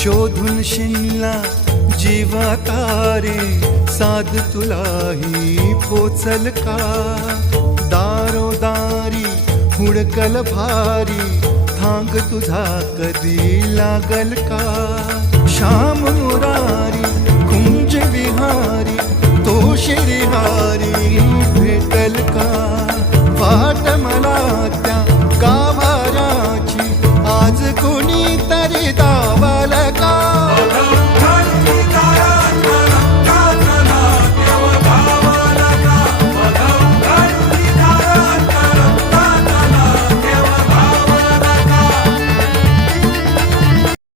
शोधून शिनला जीवा तारे, साध तुलाही पोचल का? दारोदारी हुडकल भारी, थांग तुझा कधी लागल का? श्याम मुरारी कुंज विहारी, तो शिरिहारी भेटल का? वाट मला त्या गाभाऱ्याची, आज कोणी तरी